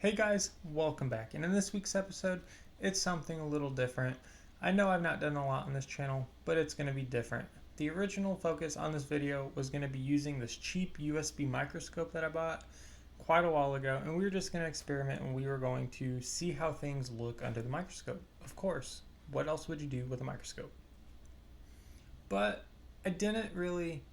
Hey guys, welcome back. And in this week's episode, it's something a little different. I know I've not done a lot on this channel, but it's going to be different. The original focus on this video was going to be using this cheap USB microscope that I bought quite a while ago, and we were just going to experiment and we were going to see how things look under the microscope. Of course, what else would you do with a microscope? But I didn't really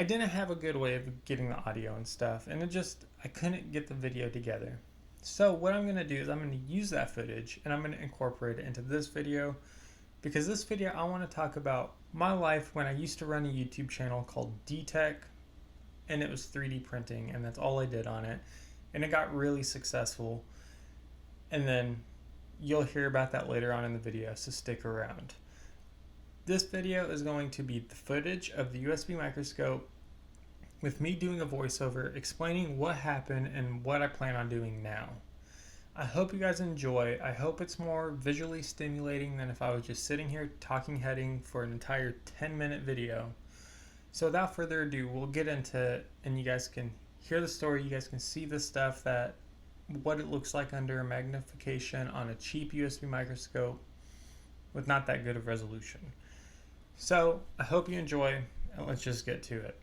I didn't have a good way of getting the audio and stuff, and I couldn't get the video together. So what I'm going to do is I'm going to use that footage and I'm going to incorporate it into this video, because this video I want to talk about my life when I used to run a YouTube channel called DTech, and it was 3D printing, and that's all I did on it, and it got really successful. And then you'll hear about that later on in the video, so stick around. This video is going to be the footage of the USB microscope with me doing a voiceover explaining what happened and what I plan on doing now. I hope you guys enjoy. I hope it's more visually stimulating than if I was just sitting here talking heading for an entire 10-minute video. So without further ado, we'll get into it, and you guys can hear the story. You guys can see the stuff, what it looks like under a magnification on a cheap USB microscope with not that good of resolution. So I hope you enjoy, and let's just get to it.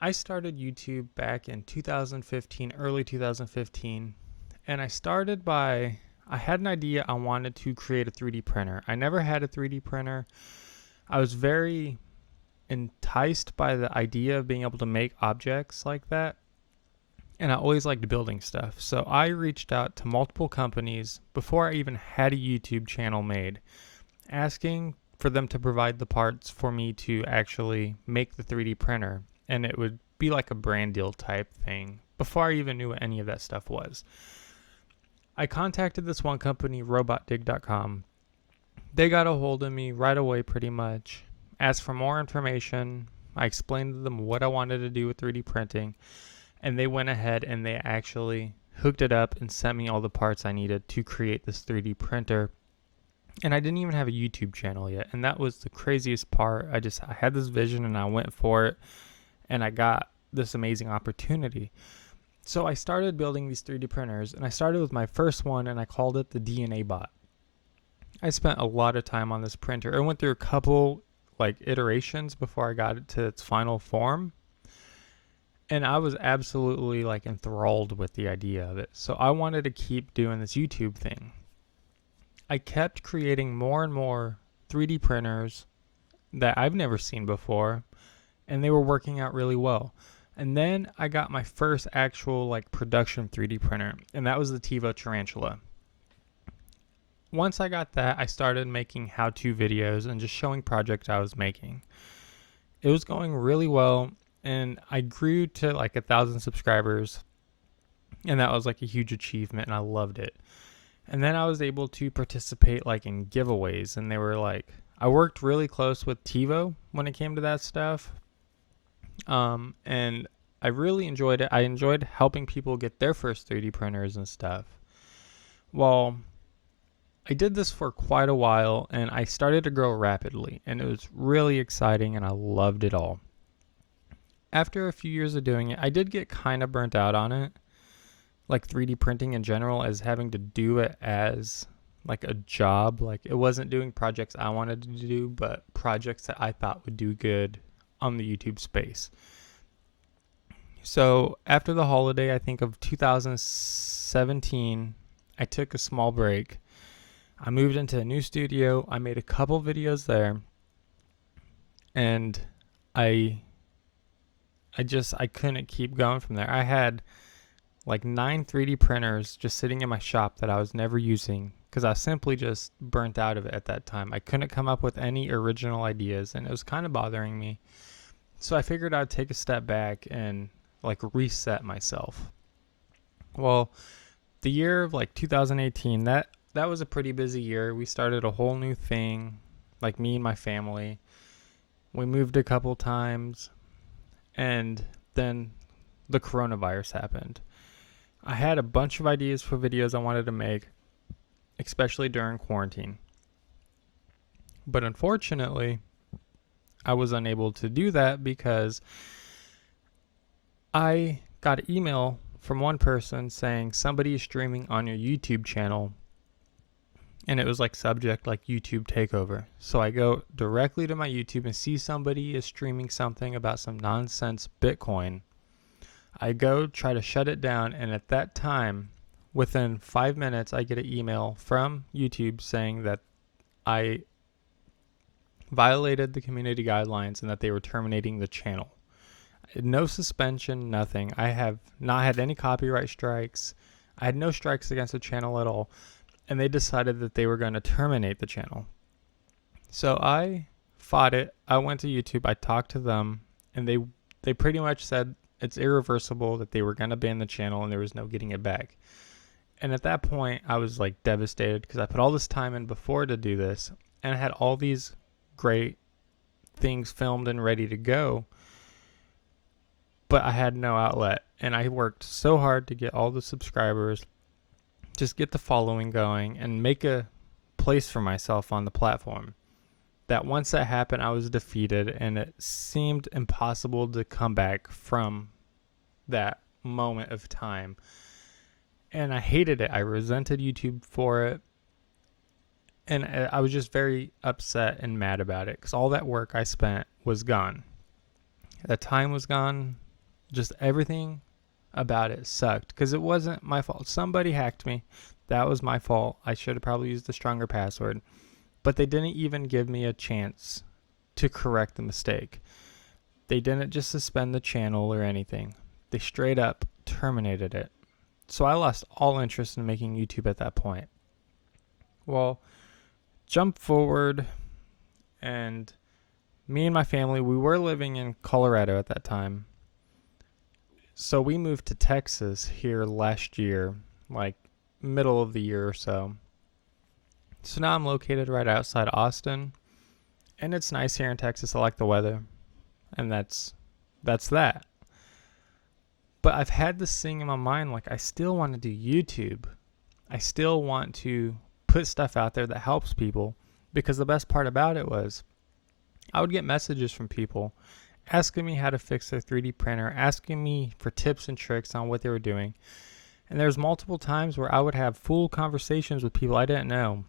I started YouTube back in 2015, early 2015, and I had an idea. I wanted to create a 3D printer. I never had a 3D printer. I was very enticed by the idea of being able to make objects like that, and I always liked building stuff. So I reached out to multiple companies before I even had a YouTube channel made, asking for them to provide the parts for me to actually make the 3D printer, and it would be like a brand deal type thing before I even knew what any of that stuff was. I contacted this one company, robotdig.com. They got a hold of me right away pretty much, asked for more information. I explained to them what I wanted to do with 3D printing, and they went ahead and they actually hooked it up and sent me all the parts I needed to create this 3D printer. And I didn't even have a YouTube channel yet, and that was the craziest part. I had this vision and I went for it, and I got this amazing opportunity. So I started building these 3D printers, and I started with my first one, and I called it the DNA bot. I spent a lot of time on this printer. I went through a couple iterations before I got it to its final form, and I was absolutely enthralled with the idea of it. So I wanted to keep doing this YouTube thing. I kept creating more and more 3D printers that I've never seen before, and they were working out really well. And then I got my first actual production 3D printer, and that was the TiVo Tarantula. Once I got that, I started making how-to videos and just showing projects I was making. It was going really well, and I grew to 1,000 subscribers, and that was a huge achievement, and I loved it. And then I was able to participate in giveaways, and they were I worked really close with TiVo when it came to that stuff. And I really enjoyed it. I enjoyed helping people get their first 3D printers and stuff. Well, I did this for quite a while, and I started to grow rapidly, and it was really exciting, and I loved it all. After a few years of doing it, I did get kind of burnt out on it. 3D printing in general, as having to do it as a job. It wasn't doing projects I wanted to do, but projects that I thought would do good on the YouTube space. So after the holiday, I think of 2017, I took a small break. I moved into a new studio. I made a couple videos there, and I couldn't keep going from there. I had 9 3D printers just sitting in my shop that I was never using because I was simply just burnt out of it at that time. I couldn't come up with any original ideas, and it was kind of bothering me. So I figured I'd take a step back and reset myself. Well, the year of 2018, that was a pretty busy year. We started a whole new thing, me and my family. We moved a couple times, and then the coronavirus happened. I had a bunch of ideas for videos I wanted to make, especially during quarantine. But unfortunately, I was unable to do that because I got an email from one person saying somebody is streaming on your YouTube channel, and it was like subject like YouTube takeover. So I go directly to my YouTube and see somebody is streaming something about some nonsense Bitcoin. I go try to shut it down, and at that time, within 5 minutes, I get an email from YouTube saying that I violated the community guidelines and that they were terminating the channel. No suspension, nothing. I have not had any copyright strikes. I had no strikes against the channel at all. And they decided that they were going to terminate the channel. So I fought it. I went to YouTube. I talked to them. And they pretty much said it's irreversible, that they were going to ban the channel and there was no getting it back. And at that point, I was like devastated because I put all this time in before to do this. And I had all these great things filmed and ready to go. But I had no outlet. And I worked so hard to get all the subscribers, just get the following going, and make a place for myself on the platform. That once that happened, I was defeated, and it seemed impossible to come back from that moment of time. And I hated it. I resented YouTube for it. And I was just very upset and mad about it because all that work I spent was gone. The time was gone. Just everything about it sucked because it wasn't my fault. Somebody hacked me. That was my fault. I should have probably used a stronger password. But they didn't even give me a chance to correct the mistake. They didn't just suspend the channel or anything. They straight up terminated it. So I lost all interest in making YouTube at that point. Well, jump forward, and me and my family, we were living in Colorado at that time. So we moved to Texas here last year, like middle of the year or so. So now I'm located right outside Austin, and it's nice here in Texas. I like the weather, and that's that. But I've had this thing in my mind, like I still want to do YouTube. I still want to put stuff out there that helps people, because the best part about it was I would get messages from people asking me how to fix their 3D printer, asking me for tips and tricks on what they were doing. And there's multiple times where I would have full conversations with people I didn't know.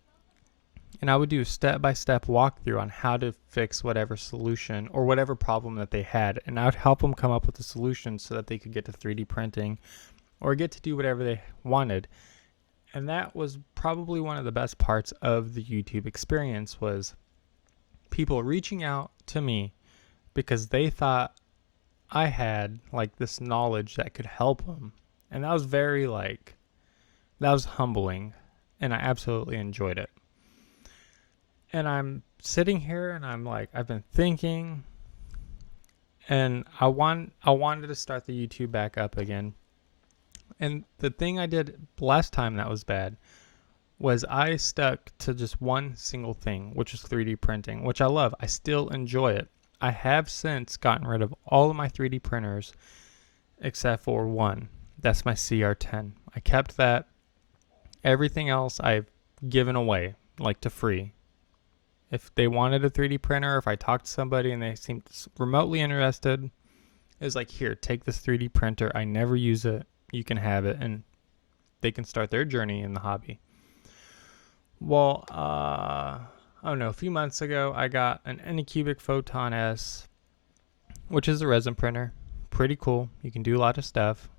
And I would do a step-by-step walkthrough on how to fix whatever solution or whatever problem that they had. And I would help them come up with a solution so that they could get to 3D printing or get to do whatever they wanted. And that was probably one of the best parts of the YouTube experience, was people reaching out to me because they thought I had like this knowledge that could help them. And that was that was humbling, and I absolutely enjoyed it. And I'm sitting here and I'm like, I've been thinking, and I wanted to start the YouTube back up again. And the thing I did last time that was bad was I stuck to just one single thing, which is 3D printing, which I love. I still enjoy it. I have since gotten rid of all of my 3D printers except for one. That's my CR10. I kept that. Everything else I've given away, like to free. If they wanted a 3D printer, if I talked to somebody and they seemed remotely interested, it was like, here, take this 3D printer. I never use it. You can have it, and they can start their journey in the hobby. Well, a few months ago, I got an Anycubic Photon S, which is a resin printer. Pretty cool. You can do a lot of stuff.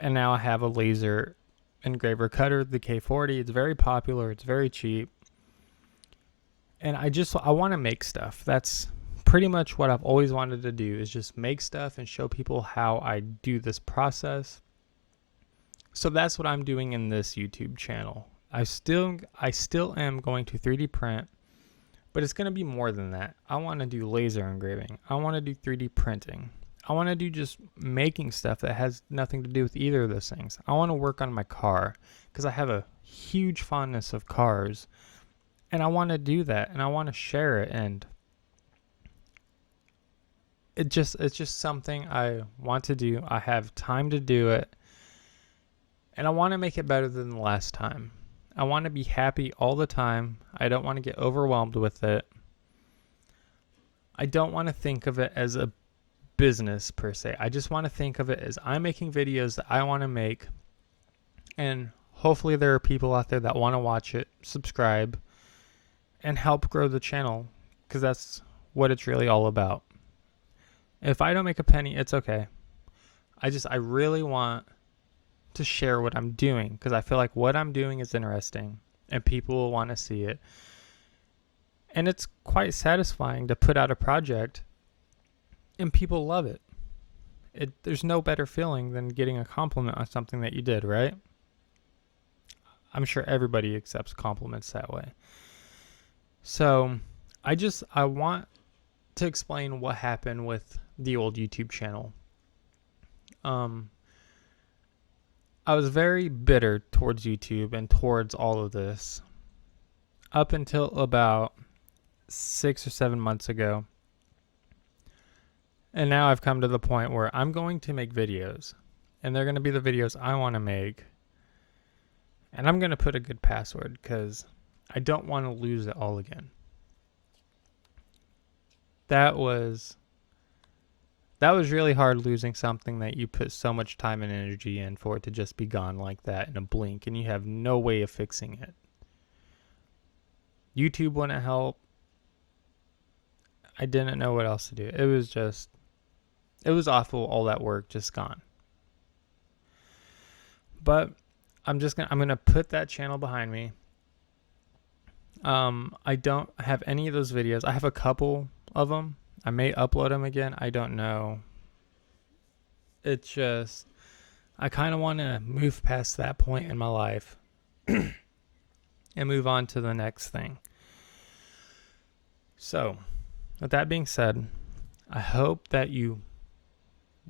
And now I have a laser engraver cutter, the K40. It's very popular. It's very cheap. And I want to make stuff. That's pretty much what I've always wanted to do, is just make stuff and show people how I do this process. So that's what I'm doing in this YouTube channel. I still am going to 3D print, but it's going to be more than that. I want to do laser engraving. I want to do 3D printing. I want to do just making stuff that has nothing to do with either of those things. I want to work on my car because I have a huge fondness of cars, and I want to do that, and I want to share it, and it's just something I want to do. I have time to do it, and I want to make it better than the last time. I want to be happy all the time. I don't want to get overwhelmed with it. I don't want to think of it as a business per se. I just want to think of it as I'm making videos that I want to make, and hopefully there are people out there that want to watch it, subscribe, and help grow the channel, because that's what it's really all about. If I don't make a penny, it's okay. I really want to share what I'm doing, because I feel like what I'm doing is interesting and people will want to see it. And it's quite satisfying to put out a project and people love it. There's no better feeling than getting a compliment on something that you did, right? I'm sure everybody accepts compliments that way. So I want to explain what happened with the old YouTube channel. I was very bitter towards YouTube and towards all of this up until about 6 or 7 months ago. And now I've come to the point where I'm going to make videos, and they're going to be the videos I want to make. And I'm going to put a good password because I don't want to lose it all again. That was really hard, losing something that you put so much time and energy in, for it to just be gone like that in a blink, and you have no way of fixing it. YouTube wouldn't help. I didn't know what else to do. It was awful, all that work just gone. But I'm going to put that channel behind me. I don't have any of those videos. I have a couple of them. I may upload them again. I don't know. It's just, I kind of want to move past that point in my life and move on to the next thing. So, with that being said, I hope that you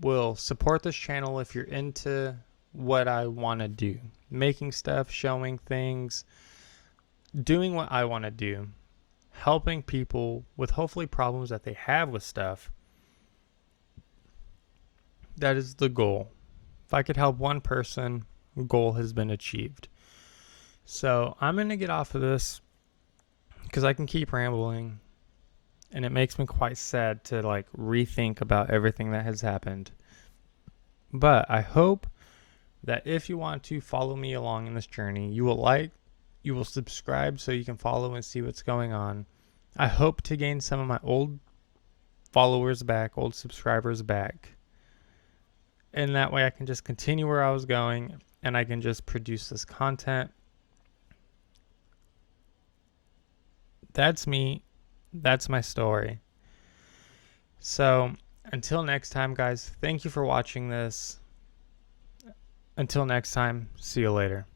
will support this channel if you're into what I want to do. Making stuff, showing things, doing what I want to do. Helping people with hopefully problems that they have with stuff. That is the goal. If I could help one person, the goal has been achieved. So I'm going to get off of this because I can keep rambling. And it makes me quite sad to rethink about everything that has happened. But I hope that if you want to follow me along in this journey, you will subscribe so you can follow and see what's going on. I hope to gain some of my old followers back, old subscribers back. And that way I can just continue where I was going, and I can just produce this content. That's me. That's my story. So until next time, guys, thank you for watching this. Until next time, see you later.